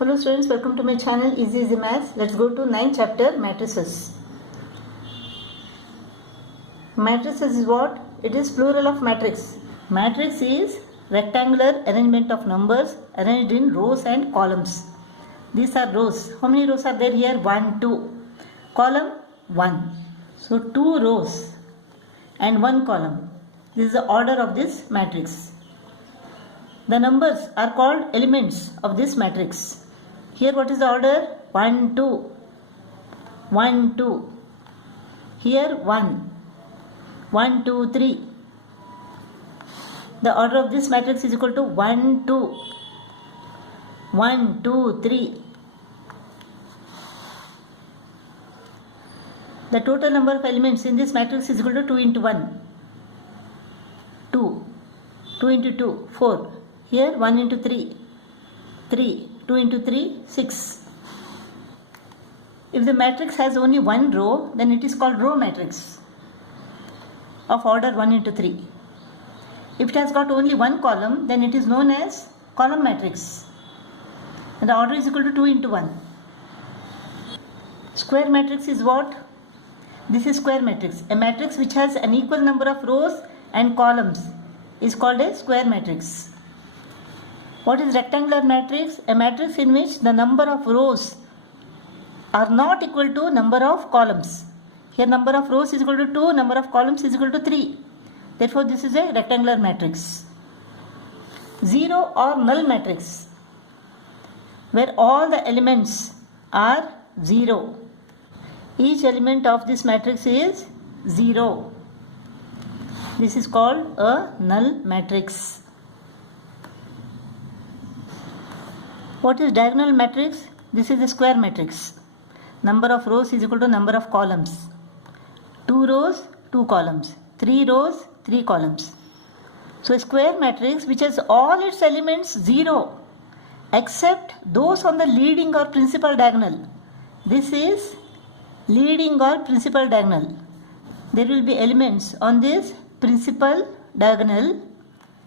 Hello students, welcome to my channel Easy Maths. Let's go to 9th chapter, matrices. Matrices is what? It is plural of matrix. Matrix is rectangular arrangement of numbers arranged in rows and columns. These are rows. How many rows are there here? 1, 2. Column 1. So 2 rows and 1 column. This is the order of this matrix. The numbers are called elements of this matrix. Here what is the order? 1, 2. 1, 2. Here 1. 1, 2, 3. The order of this matrix is equal to 1, 2. 1, 2, 3. The total number of elements in this matrix is equal to 2 into 1. 2. 2 into 2, 4. Here 1 into 3. 3. 2 into 3, 6. If the matrix has only one row, then it is called row matrix of order 1 into 3. If it has got only one column, then it is known as column matrix. And the order is equal to 2 into 1. Square matrix is what? This is square matrix. A matrix which has an equal number of rows and columns is called a square matrix. What is rectangular matrix? A matrix in which the number of rows are not equal to number of columns. Here number of rows is equal to 2, number of columns is equal to 3. Therefore this is a rectangular matrix. Zero or null matrix, where all the elements are 0. Each element of this matrix is 0. This is called a null matrix. What is diagonal matrix? This is a square matrix. Number of rows is equal to number of columns. 2 rows, 2 columns. 3 rows, 3 columns. So a square matrix which has all its elements 0 except those on the leading or principal diagonal. This is leading or principal diagonal. There will be elements on this principal diagonal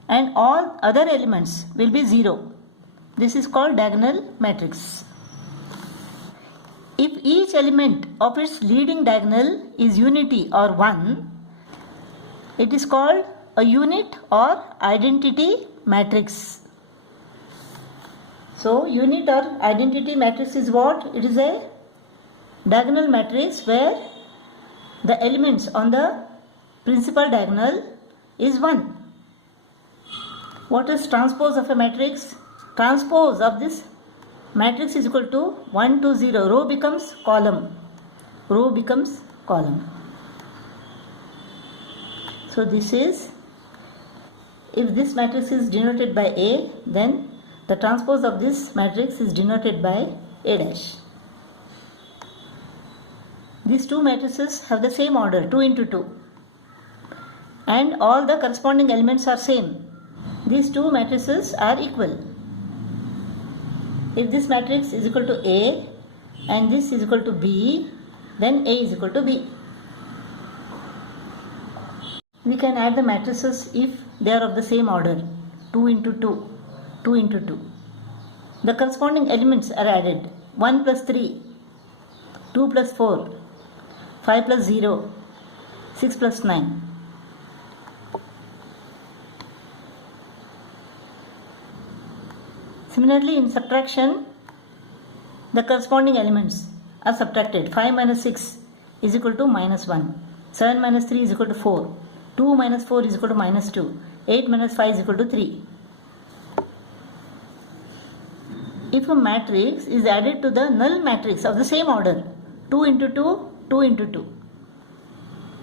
and all other elements will be 0. This is called diagonal matrix. If each element of its leading diagonal is unity or 1, it is called a unit or identity matrix. So, unit or identity matrix is what? It is a diagonal matrix where the elements on the principal diagonal is 1. What is transpose of a matrix? Transpose of this matrix is equal to 1 to 0. Row becomes column. Row becomes column. So this is, if this matrix is denoted by A, then the transpose of this matrix is denoted by A dash. These two matrices have the same order, 2 into 2. And all the corresponding elements are same. These two matrices are equal. If this matrix is equal to A and this is equal to B, then A is equal to B. We can add the matrices if they are of the same order, 2 into 2, 2 into 2. The corresponding elements are added, 1 plus 3, 2 plus 4, 5 plus 0, 6 plus 9. Similarly, in subtraction, the corresponding elements are subtracted. 5 minus 6 is equal to minus 1. 7 minus 3 is equal to 4. 2 minus 4 is equal to minus 2. 8 minus 5 is equal to 3. If a matrix is added to the null matrix of the same order, 2 into 2, 2 into 2,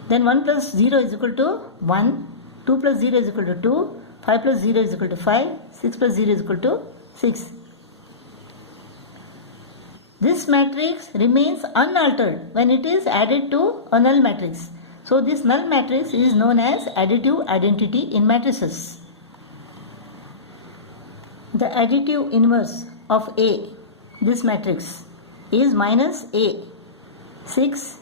then 1 plus 0 is equal to 1, 2 plus 0 is equal to 2, 5 plus 0 is equal to 5, 6 plus 0 is equal to 6. This matrix remains unaltered when it is added to a null matrix. So this null matrix is known as additive identity in matrices. The additive inverse of A, this matrix, is minus A. 6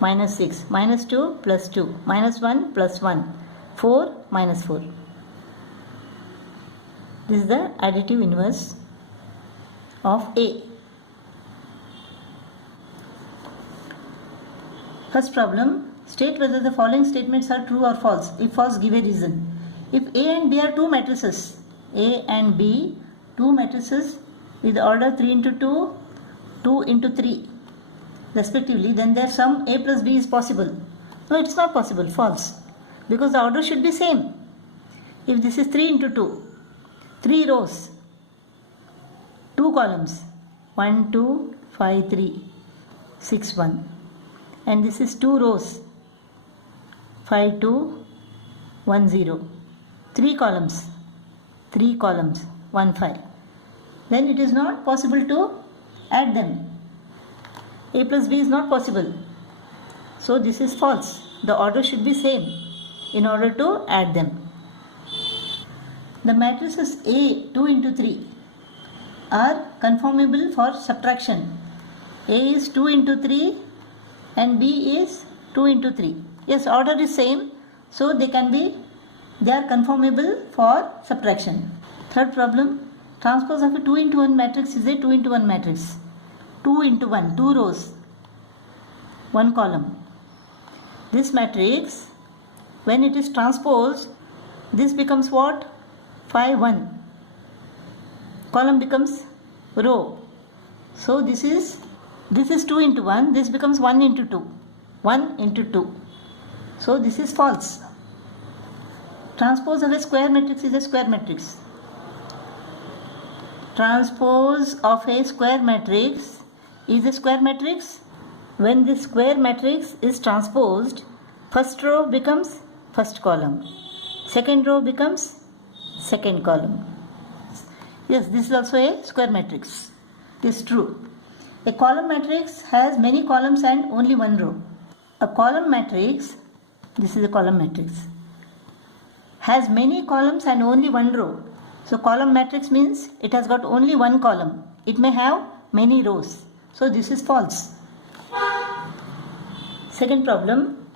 minus 6, minus 2 plus 2, minus 1 plus 1, 4 minus 4. This is the additive inverse of A. First problem, state whether the following statements are true or false. If false, give a reason. If A and B are two matrices, A and B, two matrices with order 3 into 2, 2 into 3 respectively, then their sum A plus B is possible. No, it's not possible, false, because the order should be same. If this is 3 into 2, 3 rows, 2 columns, 1, 2, 5, 3, 6, 1, and this is 2 rows, 5, 2, 1, 0, 3 columns, 1, 5, then it is not possible to add them. A plus B is not possible. So this is false. The order should be same in order to add them. The matrices A 2 into 3 are conformable for subtraction. A is 2 into 3 and B is 2 into 3. Yes, order is same, so they are conformable for subtraction. Third problem, transpose of a 2 into 1 matrix is a 2 into 1 matrix. 2 into 1, 2 rows, 1 column. This matrix, when it is transposed, this becomes what? 5, 1. Column becomes row. So this is 2 into 1, this becomes 1 into 2. 1 into 2. So this is false. Transpose of a square matrix is a square matrix. Transpose of a square matrix is a square matrix. When this square matrix is transposed, first row becomes first column, second row becomes second column. Yes, this is also a square matrix. This is true. A column matrix has many columns and only one row. A column matrix, this is a column matrix, has many columns and only one row. So column matrix means it has got only one column. It may have many rows. So this is false. Second problem,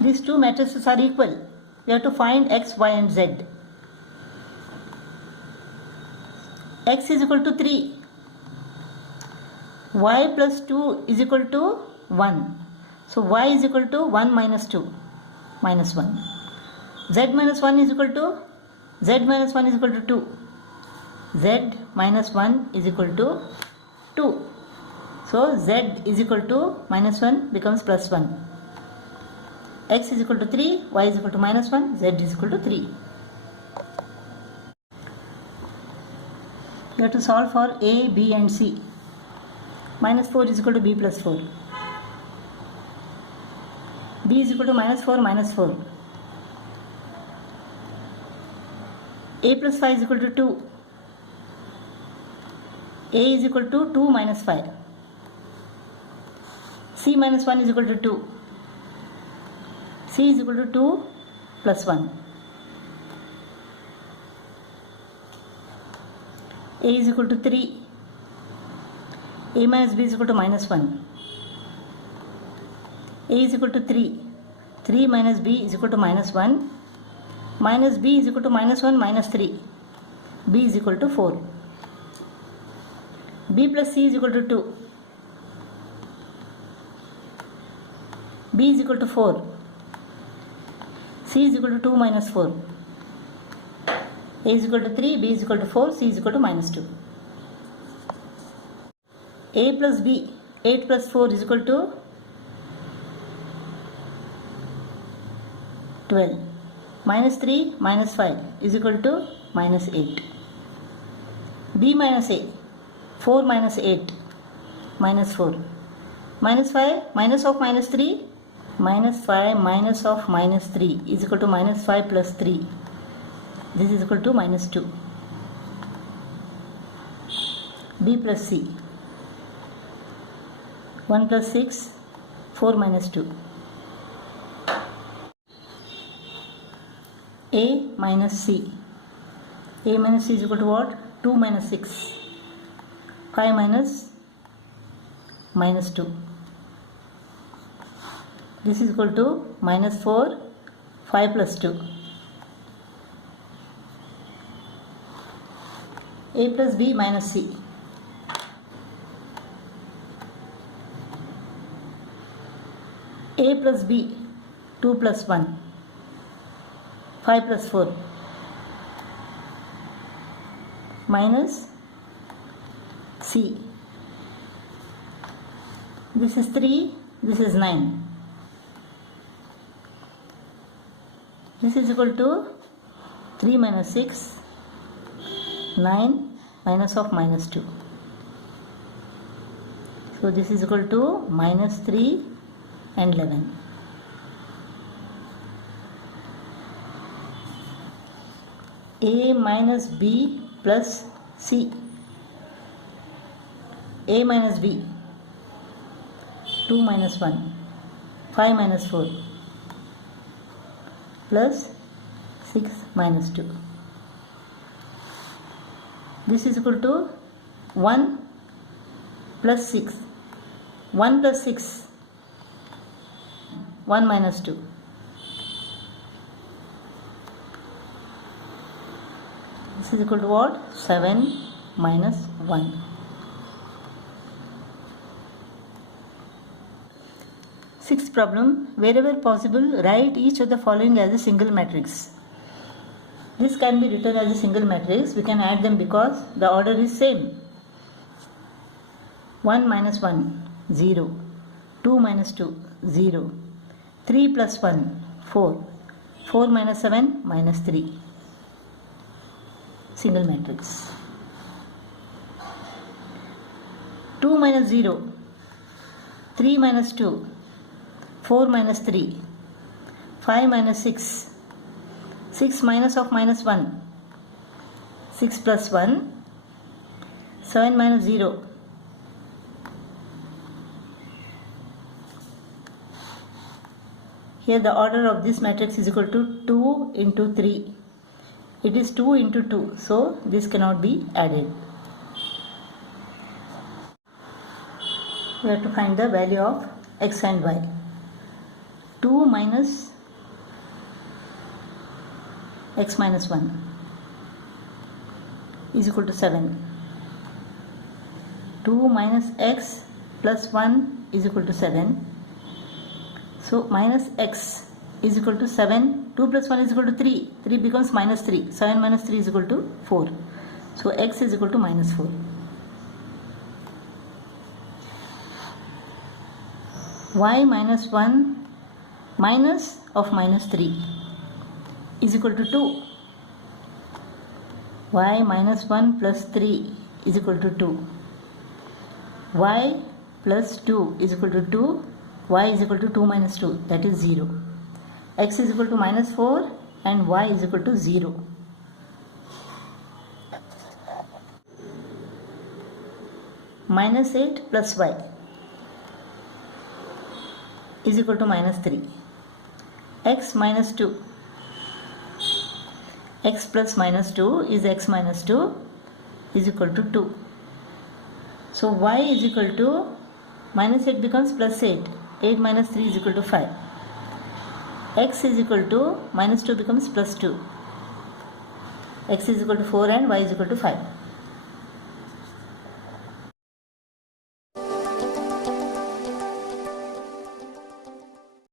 these two matrices are equal. We have to find x, y and z. X is equal to 3. Y plus 2 is equal to 1. So y is equal to 1 minus 2, minus 1. Z minus 1 is equal to 2. Z minus 1 is equal to 2. So z is equal to minus 1 becomes plus 1. X is equal to 3, y is equal to minus 1, z is equal to 3. You have to solve for A, B and C. Minus 4 is equal to B plus 4. B is equal to minus 4, minus 4. A plus 5 is equal to 2. A is equal to 2 minus 5. C minus 1 is equal to 2. C is equal to 2 plus 1. A is equal to 3. A minus B is equal to minus 1. A is equal to 3. 3 minus B is equal to minus 1. Minus B is equal to minus 1 minus 3. B is equal to 4. B plus C is equal to 2. B is equal to 4. C is equal to 2 minus 4. A is equal to 3, B is equal to 4, C is equal to minus 2. A plus B, 8 plus 4 is equal to 12. Minus 3 minus 5 is equal to minus 8. B minus A, 4 minus 8, minus 4. Minus 5, minus of minus 3, minus 5 minus of minus 3 is equal to minus 5 plus 3. This is equal to minus 2. B plus C, 1 plus 6, 4 minus 2. A minus C. A minus C is equal to what? 2 minus 6. 5 minus 2. This is equal to minus 4, 5 plus 2. A plus B minus C. A plus B, 2 plus 1, 5 plus 4, minus C. This is 3, this is 9. This is equal to 3 minus 6, 9 minus of minus 2. So this is equal to minus 3 and 11. A minus B plus C. A minus B, 2 minus 1, 5 minus 4, plus 6 minus 2. This is equal to 1 plus 6. 1 plus 6, 1 minus 2. This is equal to what? 7 minus 1. Sixth problem, wherever possible, write each of the following as a single matrix. This can be written as a single matrix. We can add them because the order is same. 1 minus 1, 0. 2 minus 2, 0. 3 plus 1, 4. 4 minus 7, minus 3. Single matrix. 2 minus 0. 3 minus 2. 4 minus 3, 5 minus 6, 6 minus of minus 1, 6 plus 1, 7 minus 0, here the order of this matrix is equal to 2 into 3, it is 2 into 2, so this cannot be added. We have to find the value of x and y. 2 minus x minus 1 is equal to 7. 2 minus x plus 1 is equal to 7. So minus x is equal to 7. 2 plus 1 is equal to 3. 3 becomes minus 3. 7 minus 3 is equal to 4. So x is equal to minus 4. Y minus 1 minus of minus 3 is equal to 2. Y minus 1 plus 3 is equal to 2. Y plus 2 is equal to 2. Y is equal to 2 minus 2, that is 0. X is equal to minus 4 and y is equal to 0. Minus 8 plus y is equal to minus 3. X minus 2. X plus minus 2 is x minus 2 is equal to 2. So y is equal to minus 8 becomes plus 8. 8 minus 3 is equal to 5. X is equal to minus 2 becomes plus 2. X is equal to 4 and y is equal to 5.